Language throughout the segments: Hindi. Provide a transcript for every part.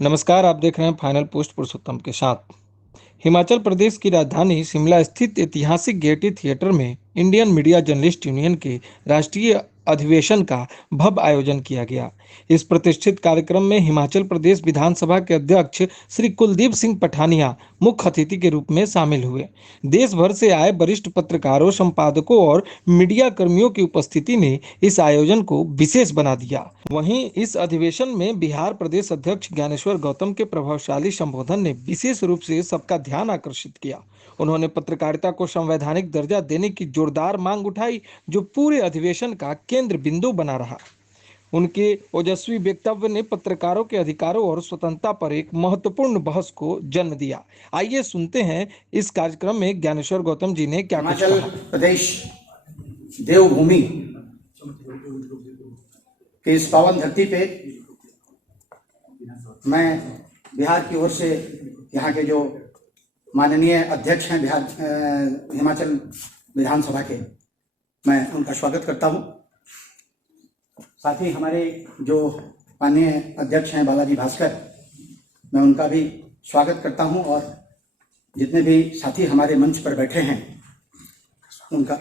नमस्कार, आप देख रहे हैं फाइनल पोस्ट पुरुषोत्तम के साथ। हिमाचल प्रदेश की राजधानी शिमला स्थित ऐतिहासिक गेयटी थिएटर में इंडियन मीडिया जर्नलिस्ट यूनियन के राष्ट्रीय अधिवेशन का भव्य आयोजन किया गया। इस प्रतिष्ठित कार्यक्रम में हिमाचल प्रदेश विधानसभा के अध्यक्ष श्री कुलदीप सिंह पठानिया मुख्य अतिथि के रूप में शामिल हुए। देश भर से आए वरिष्ठ पत्रकारों, संपादकों और मीडिया कर्मियों की उपस्थिति ने इस आयोजन को विशेष बना दिया। वहीं इस अधिवेशन में बिहार प्रदेश अध्यक्ष ज्ञानेश्वर गौतम के प्रभावशाली संबोधन ने विशेष रूप से सबका ध्यान आकर्षित किया। उन्होंने पत्रकारिता को संवैधानिक दर्जा देने की जोरदार मांग उठाई, जो पूरे अधिवेशन का केंद्र बिंदु बना रहा। उनके ओजस्वी वक्तव्य ने पत्रकारों के अधिकारों और स्वतंत्रता पर एक महत्वपूर्ण बहस को जन्म दिया। आइए सुनते हैं इस कार्यक्रम में ज्ञानेश्वर गौतम जी ने क्या कुछ कहा। हिमाचल प्रदेश देवभूमि के इस पावन धरती पे मैं बिहार की ओर से यहाँ के जो माननीय अध्यक्ष हैं बिहार हिमाचल विधानसभा के, मैं उनका स्वागत करता हूँ। साथ ही हमारे जो माननीय अध्यक्ष हैं बालाजी भास्कर, मैं उनका भी स्वागत करता हूँ, और जितने भी साथी हमारे मंच पर बैठे हैं उनका।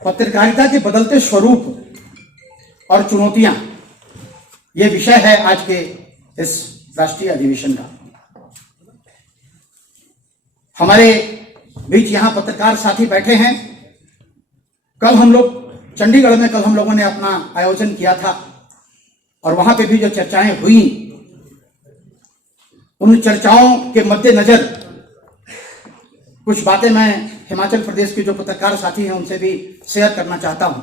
पत्रकारिता के बदलते स्वरूप और चुनौतियां, ये विषय है आज के इस राष्ट्रीय अधिवेशन का। हमारे बीच यहां पत्रकार साथी बैठे हैं। कल हम लोग चंडीगढ़ में हम लोगों ने अपना आयोजन किया था, और वहां पे भी जो चर्चाएं हुई, उन चर्चाओं के मद्देनजर कुछ बातें मैं हिमाचल प्रदेश के जो पत्रकार साथी हैं उनसे भी शेयर करना चाहता हूं।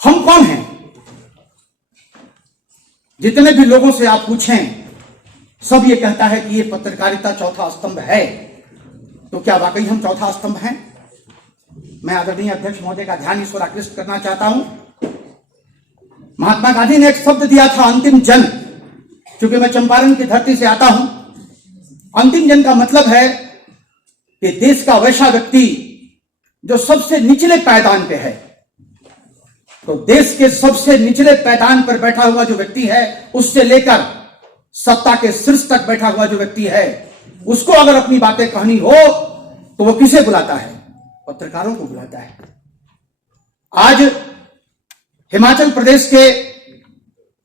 हम कौन हैं? जितने भी लोगों से आप पूछें, सब ये कहता है कि ये पत्रकारिता चौथा स्तंभ है। तो क्या वाकई हम चौथा स्तंभ हैं? मैं आदरणीय अध्यक्ष महोदय का ध्यान इस ओर आकृष्ट करना चाहता हूं। महात्मा गांधी ने एक शब्द दिया था, अंतिम जन। क्योंकि मैं चंपारण की धरती से आता हूं, अंतिम जन का मतलब है कि देश का वैसा व्यक्ति जो सबसे निचले पायदान पे है। तो देश के सबसे निचले पायदान पर बैठा हुआ जो व्यक्ति है, उससे लेकर सत्ता के शीर्ष तक बैठा हुआ जो व्यक्ति है, उसको अगर अपनी बातें कहनी हो तो वो किसे बुलाता है? पत्रकारों को बुलाता है। आज हिमाचल प्रदेश के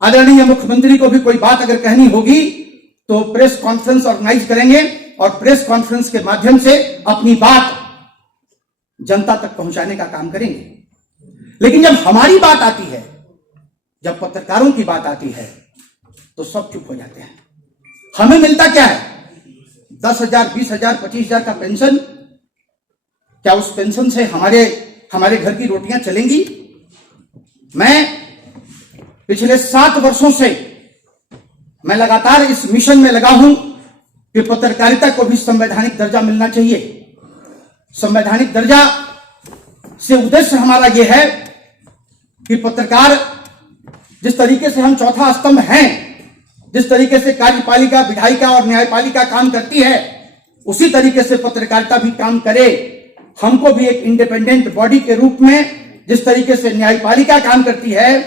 आदरणीय मुख्यमंत्री को भी कोई बात अगर कहनी होगी तो प्रेस कॉन्फ्रेंस ऑर्गेनाइज करेंगे, और प्रेस कॉन्फ्रेंस के माध्यम से अपनी बात जनता तक पहुंचाने का काम करेंगे। लेकिन जब हमारी बात आती है, जब पत्रकारों की बात आती है, तो सब चुप हो जाते हैं। हमें मिलता क्या है? 10,000, 20,000, 25,000 का पेंशन। क्या उस पेंशन से हमारे घर की रोटियां चलेंगी? मैं पिछले 7 वर्षों से मैं लगातार इस मिशन में लगा हूं कि पत्रकारिता को भी संवैधानिक दर्जा मिलना चाहिए। संवैधानिक दर्जा से उद्देश्य हमारा यह है कि पत्रकार, जिस तरीके से हम चौथा स्तंभ हैं, जिस तरीके से कार्यपालिका, विधायिका और न्यायपालिका काम करती है, उसी तरीके से पत्रकारिता भी काम करे। हमको भी एक इंडिपेंडेंट बॉडी के रूप में, जिस तरीके से न्यायपालिका काम करती है,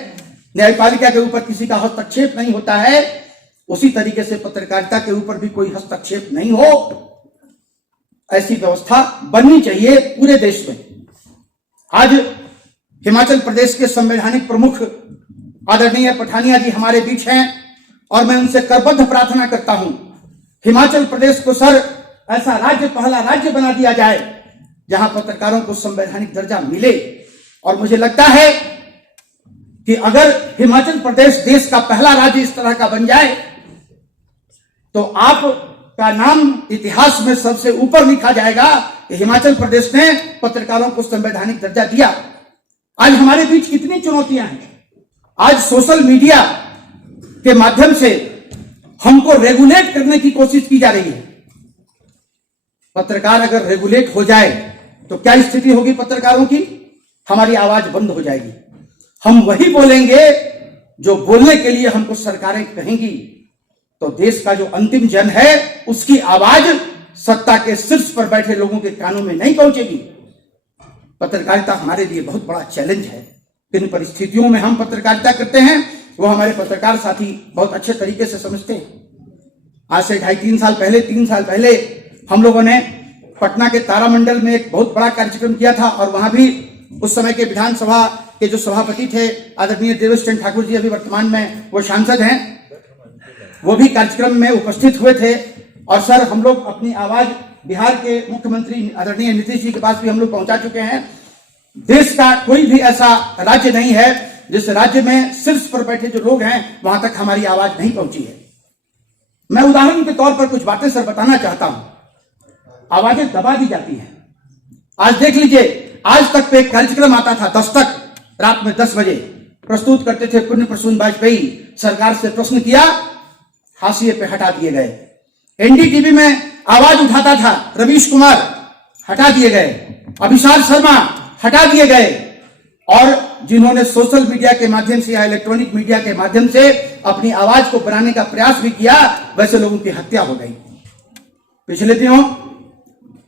न्यायपालिका के ऊपर किसी का हस्तक्षेप नहीं होता है, उसी तरीके से पत्रकारिता के ऊपर भी कोई हस्तक्षेप नहीं हो, ऐसी व्यवस्था बननी चाहिए पूरे देश में। आज हिमाचल प्रदेश के संवैधानिक प्रमुख आदरणीय पठानिया जी हमारे बीच हैं, और मैं उनसे करबद्ध प्रार्थना करता हूं, हिमाचल प्रदेश को सर ऐसा राज्य, पहला राज्य बना दिया जाए जहां पत्रकारों को संवैधानिक दर्जा मिले। और मुझे लगता है कि अगर हिमाचल प्रदेश देश का पहला राज्य इस तरह का बन जाए तो आपका नाम इतिहास में सबसे ऊपर लिखा जाएगा कि हिमाचल प्रदेश ने पत्रकारों को संवैधानिक दर्जा दिया। आज हमारे बीच कितनी चुनौतियां हैं। आज सोशल मीडिया के माध्यम से हमको रेगुलेट करने की कोशिश की जा रही है। पत्रकार अगर रेगुलेट हो जाए तो क्या स्थिति होगी पत्रकारों की? हमारी आवाज बंद हो जाएगी। हम वही बोलेंगे जो बोलने के लिए हमको सरकारें कहेंगी। तो देश का जो अंतिम जन है, उसकी आवाज सत्ता के शीर्ष पर बैठे लोगों के कानों में नहीं पहुंचेगी। पत्रकारिता हमारे लिए बहुत बड़ा चैलेंज है। किन परिस्थितियों में हम पत्रकारिता करते हैं वो हमारे पत्रकार साथी बहुत अच्छे तरीके से समझते हैं। आज से 2.5-3 साल पहले 3 साल पहले हम लोगों ने पटना के तारामंडल में एक बहुत बड़ा कार्यक्रम किया था और वहां भी उस समय के विधानसभा के जो सभापति थे आदरणीय देवेश चंद्र ठाकुर जी, अभी वर्तमान में वो सांसद हैं, वो भी कार्यक्रम में उपस्थित हुए थे। और सर, हम लोग अपनी आवाज बिहार के मुख्यमंत्री आदरणीय नीतीश जी के पास भी हम लोग पहुंचा चुके हैं। देश का कोई भी ऐसा राज्य नहीं है जिस राज्य में शीर्ष पर बैठे जो लोग हैं वहां तक हमारी आवाज नहीं पहुंची है। मैं उदाहरण के तौर पर कुछ बातें सर बताना चाहता हूं। आवाजें दबा दी जाती हैं। आज देख लीजिए, आज तक पे एक कार्यक्रम आता था दस्तक, रात में 10 बजे प्रस्तुत करते थे पुण्य प्रसून वाजपेयी। सरकार से प्रश्न किया, हाशिए पे हटा दिए गए। एनडीटीवी में आवाज उठाता था रवीश कुमार, हटा दिए गए। अभिषार शर्मा, हटा दिए गए। और जिन्होंने सोशल मीडिया के माध्यम से या इलेक्ट्रॉनिक मीडिया के माध्यम से अपनी आवाज को बनाने का प्रयास भी किया, वैसे लोगों की हत्या हो गई। पिछले दिनों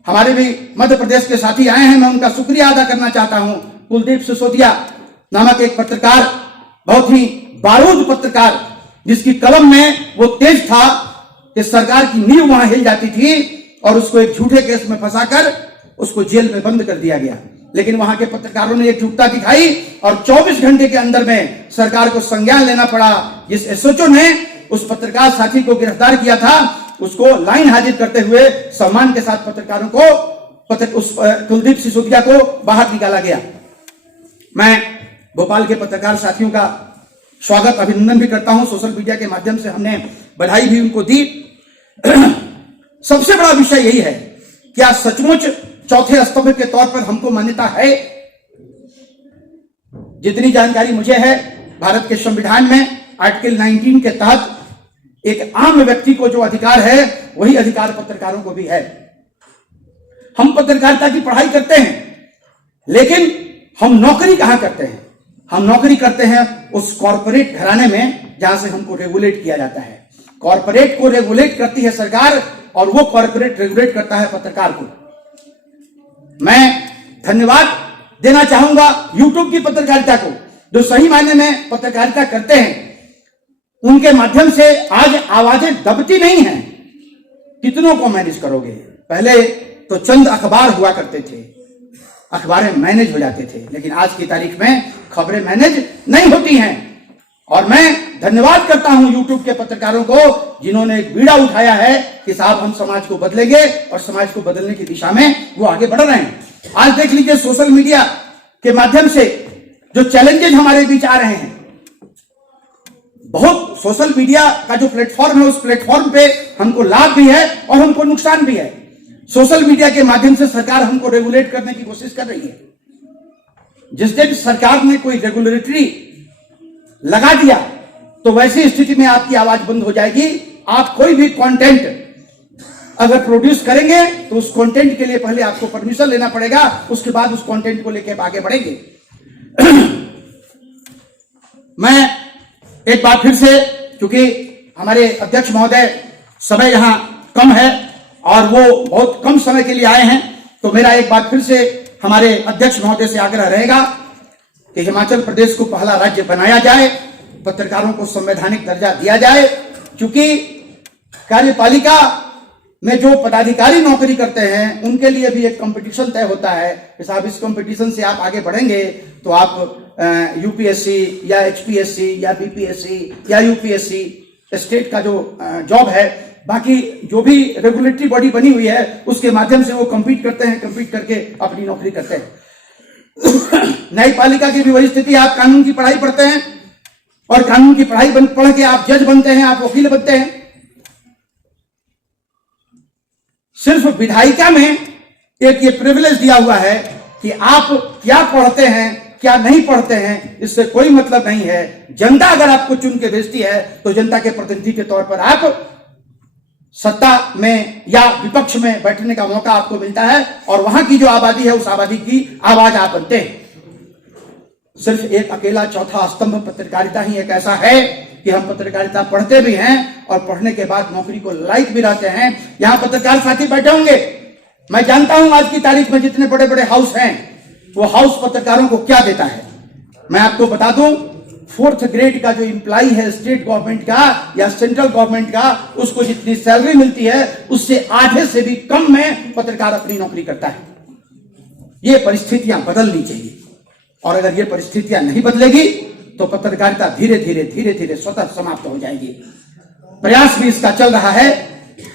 हमारे भी मध्य प्रदेश के साथी आए हैं, मैं उनका शुक्रिया अदा करना चाहता हूं। कुलदीप सिसोदिया नामक एक पत्रकार, बहुत ही बारूद पत्रकार, जिसकी कलम में वो तेज था कि सरकार की नींव वहां हिल जाती थी और उसको एक झूठे केस में फंसाकर उसको जेल में बंद कर दिया गया। लेकिन वहां के पत्रकारों ने एकजुटता दिखाई और 24 घंटे के अंदर में सरकार को संज्ञान लेना पड़ा। जिस एसओचओ ने उस पत्रकार साथी को गिरफ्तार किया था, उसको लाइन हाजिर करते हुए सम्मान के साथ पत्रकारों को उस कुलदीप सिसोदिया को बाहर निकाला गया। मैं भोपाल के पत्रकार साथियों का स्वागत अभिनंदन भी करता हूं। सोशल मीडिया के माध्यम से हमने बधाई भी उनको दी। सबसे बड़ा विषय यही है, क्या सचमुच चौथे स्तंभ के तौर पर हमको मान्यता है? जितनी जानकारी मुझे है, भारत के संविधान में आर्टिकल 19 के तहत एक आम व्यक्ति को जो अधिकार है वही अधिकार पत्रकारों को भी है। हम पत्रकारिता की पढ़ाई करते हैं, लेकिन हम नौकरी कहां करते हैं? हम नौकरी करते हैं उस कॉर्पोरेट घराने में जहां से हमको रेगुलेट किया जाता है। कॉर्पोरेट को रेगुलेट करती है सरकार और वो कॉर्पोरेट रेगुलेट करता है पत्रकार को। मैं धन्यवाद देना चाहूंगा यूट्यूब की पत्रकारिता को, जो सही मायने में पत्रकारिता करते हैं। उनके माध्यम से आज आवाजें दबती नहीं हैं। कितनों को मैनेज करोगे? पहले तो चंद अखबार हुआ करते थे, अखबारें मैनेज हो जाते थे, लेकिन आज की तारीख में खबरें मैनेज नहीं होती हैं। और मैं धन्यवाद करता हूं यूट्यूब के पत्रकारों को, जिन्होंने एक बीड़ा उठाया है कि साहब हम समाज को बदलेंगे और समाज को बदलने की दिशा में वो आगे बढ़ रहे हैं। आज देख लीजिए, सोशल मीडिया के माध्यम से जो चैलेंजेस हमारे बीच आ रहे हैं, बहुत सोशल मीडिया का जो प्लेटफॉर्म है, उस प्लेटफॉर्म पे हमको लाभ भी है और हमको नुकसान भी है। सोशल मीडिया के माध्यम से सरकार हमको रेगुलेट करने की कोशिश कर रही है। जिस दिन सरकार ने कोई रेगुलेटरी लगा दिया तो वैसी स्थिति में आपकी आवाज बंद हो जाएगी। आप कोई भी कंटेंट अगर प्रोड्यूस करेंगे तो उस कंटेंट के लिए पहले आपको परमिशन लेना पड़ेगा, उसके बाद उस कंटेंट को लेकर आगे बढ़ेंगे। मैं एक बार फिर से, क्योंकि हमारे अध्यक्ष महोदय समय यहां कम है और वो बहुत कम समय के लिए आए हैं, तो मेरा एक बार फिर से हमारे अध्यक्ष महोदय से आग्रह रहेगा कि हिमाचल प्रदेश को पहला राज्य बनाया जाए, पत्रकारों को संवैधानिक दर्जा दिया जाए। क्योंकि कार्यपालिका में जो पदाधिकारी नौकरी करते हैं उनके लिए भी एक कंपटीशन तय होता है कि साहब इस कंपटीशन से आप आगे बढ़ेंगे तो आप यूपीएससी या एचपीएससी या बीपीएससी या यूपीएससी स्टेट का जो जॉब है, बाकी जो भी रेगुलेटरी बॉडी बनी हुई है उसके माध्यम से वो कंपीट करते हैं, कंपीट करके अपनी नौकरी करते हैं। न्यायपालिका की भी वही स्थिति। आप कानून की पढ़ाई पढ़ते हैं और कानून की पढ़ाई पढ़ के आप जज बनते हैं, आप वकील बनते हैं। सिर्फ विधायिका में एक ये प्रिविलेज दिया हुआ है कि आप क्या पढ़ते हैं क्या नहीं पढ़ते हैं, इससे कोई मतलब नहीं है। जनता अगर आपको चुन के भेजती है तो जनता के प्रतिनिधि के तौर पर आप सत्ता में या विपक्ष में बैठने का मौका आपको मिलता है और वहां की जो आबादी है उस आबादी की आवाज आप बनते हैं। सिर्फ एक अकेला चौथा स्तंभ पत्रकारिता ही एक ऐसा है कि हम पत्रकारिता पढ़ते भी हैं और पढ़ने के बाद नौकरी को लायक भी रहते हैं। यहां पत्रकार साथी बैठे होंगे, मैं जानता हूं आज की तारीख में जितने बड़े बड़े हाउस हैं वो हाउस पत्रकारों को क्या देता है। मैं आपको बता दूं, 4th ग्रेड का जो एम्प्लॉय है स्टेट गवर्नमेंट का या सेंट्रल गवर्नमेंट का, उसको जितनी सैलरी मिलती है उससे आधे से भी कम में पत्रकार अपनी नौकरी करता है। ये परिस्थितियां बदलनी चाहिए, और अगर ये परिस्थितियां नहीं बदलेगी तो पत्रकारिता धीरे धीरे स्वतः समाप्त हो जाएगी। प्रयास भी इसका चल रहा है।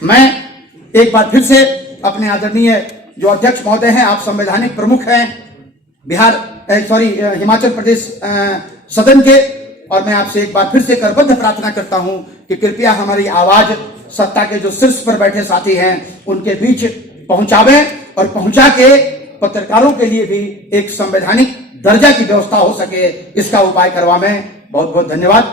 मैं एक बार फिर से अपने आदरणीय जो अध्यक्ष महोदय हैं, आप संवैधानिक प्रमुख हैं हिमाचल प्रदेश सदन के, और मैं आपसे एक बार फिर से करबद्ध प्रार्थना करता हूं कि कृपया हमारी आवाज सत्ता के जो शीर्ष पर बैठे साथी हैं उनके बीच पहुंचावें, और पहुंचा के पत्रकारों के लिए भी एक संवैधानिक दर्जा की व्यवस्था हो सके, इसका उपाय करवावें। बहुत बहुत धन्यवाद।